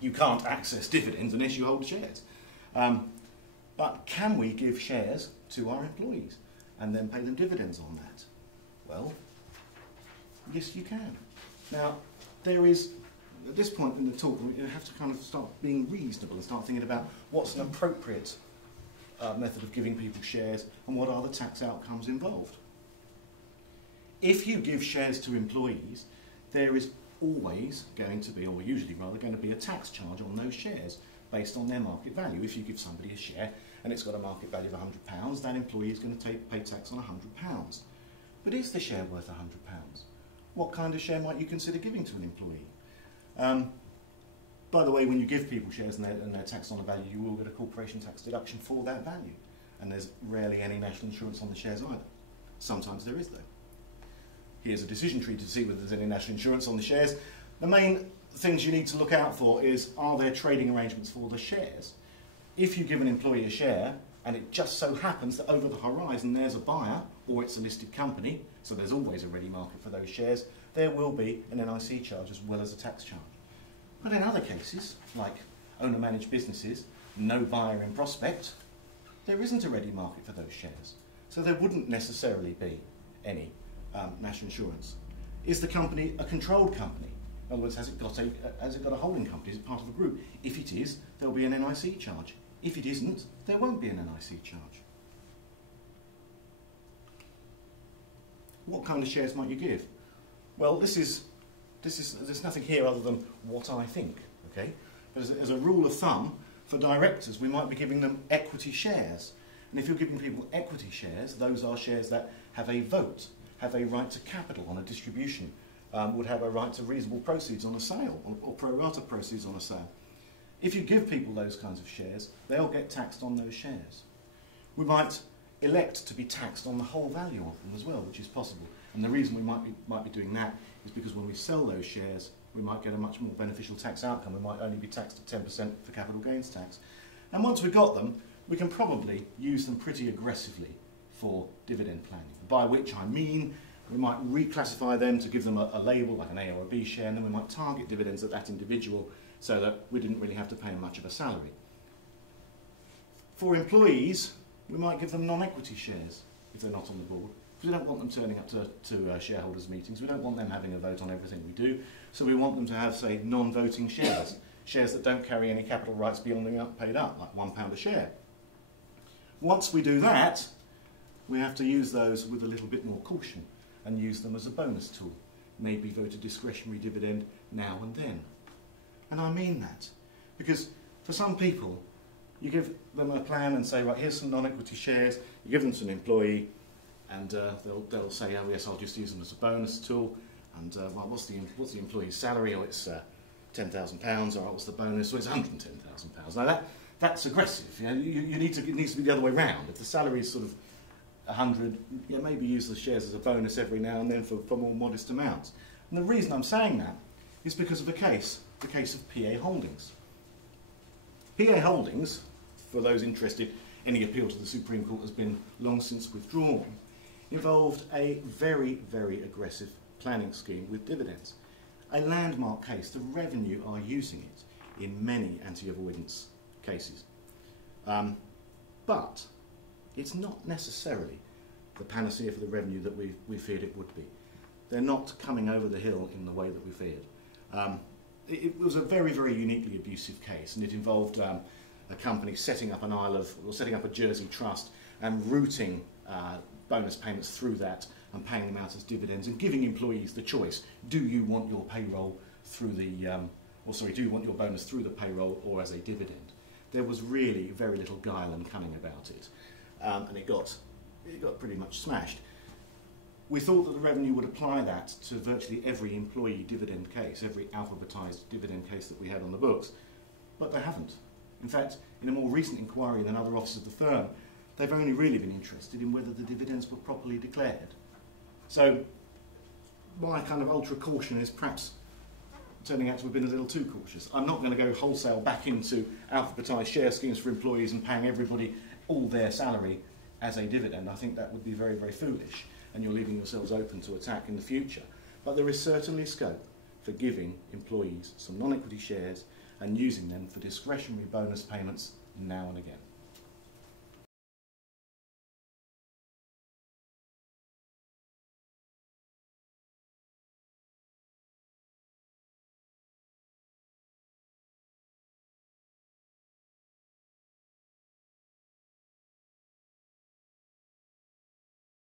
you can't access dividends unless you hold shares. But can we give shares to our employees and then pay them dividends on that? Well, yes, you can. Now, there is, at this point in the talk, you have to kind of start being reasonable and start thinking about what's an appropriate method of giving people shares and what are the tax outcomes involved. If you give shares to employees, there is always going to be, or usually rather, going to be a tax charge on those shares based on their market value. If you give somebody a share and it's got a market value of £100, that employee is going to pay tax on £100. But is the share worth £100? What kind of share might you consider giving to an employee? By the way, when you give people shares and they're taxed on a value, you will get a corporation tax deduction for that value. And there's rarely any national insurance on the shares either. Sometimes there is, though. Here's a decision tree to see whether there's any national insurance on the shares. The main things you need to look out for is, are there trading arrangements for the shares? If you give an employee a share and it just so happens that over the horizon there's a buyer or it's a listed company, so there's always a ready market for those shares, there will be an NIC charge as well as a tax charge. But in other cases, like owner-managed businesses, no buyer in prospect, there isn't a ready market for those shares. So there wouldn't necessarily be any national insurance. Is the company a controlled company? In other words, has it got a holding company? Is it part of a group? If it is, there'll be an NIC charge. If it isn't, there won't be an NIC charge. What kind of shares might you give? Well, there's nothing here other than what I think, okay? As a rule of thumb, for directors, we might be giving them equity shares. And if you're giving people equity shares, those are shares that have a vote, have a right to capital on a distribution, would have a right to reasonable proceeds on a sale, or pro rata proceeds on a sale. If you give people those kinds of shares, they'll get taxed on those shares. We might elect to be taxed on the whole value of them as well, which is possible. And the reason we might be doing that is because when we sell those shares, we might get a much more beneficial tax outcome. We might only be taxed at 10% for capital gains tax. And once we've got them, we can probably use them pretty aggressively for dividend planning, by which I mean we might reclassify them to give them a label like an A or a B share, and then we might target dividends at that individual so that we didn't really have to pay them much of a salary. For employees, we might give them non-equity shares if they're not on the board. We don't want them turning up to shareholders' meetings. We don't want them having a vote on everything we do. So we want them to have, say, non-voting shares, shares that don't carry any capital rights beyond being paid up, like £1 a share. Once we do that, we have to use those with a little bit more caution and use them as a bonus tool. Maybe vote a discretionary dividend now and then. And I mean that, because for some people, you give them a plan and say, right, here's some non-equity shares, you give them to an employee, and they'll say, oh yes, I'll just use them as a bonus tool, and well, what's the employee's salary? Oh, it's £10,000, or what's the bonus? Well, it's £110,000. Now that's aggressive. You know, it needs to be the other way round. If the salary is sort of 100, yeah, maybe use the shares as a bonus every now and then for more modest amounts. And the reason I'm saying that is because of the case of PA Holdings. PA Holdings, for those interested, any appeal to the Supreme Court has been long since withdrawn, involved a very, very aggressive planning scheme with dividends. A landmark case. The Revenue are using it in many anti-avoidance cases. But it's not necessarily the panacea for the Revenue that we feared it would be. They're not coming over the hill in the way that we feared. It was a very, very uniquely abusive case, and it involved a company setting up setting up a Jersey trust and routing bonus payments through that and paying them out as dividends and giving employees the choice: do you want your payroll through do you want your bonus through the payroll or as a dividend? There was really very little guile and cunning about it, and it got pretty much smashed. We thought that the Revenue would apply that to virtually every employee dividend case, every alphabetised dividend case that we had on the books, but they haven't. In fact, in a more recent inquiry in another office of the firm, they've only really been interested in whether the dividends were properly declared. So my kind of ultra caution is perhaps turning out to have been a little too cautious. I'm not going to go wholesale back into alphabetised share schemes for employees and paying everybody all their salary as a dividend. I think that would be very, very foolish, and you're leaving yourselves open to attack in the future. But there is certainly scope for giving employees some non-equity shares and using them for discretionary bonus payments now and again.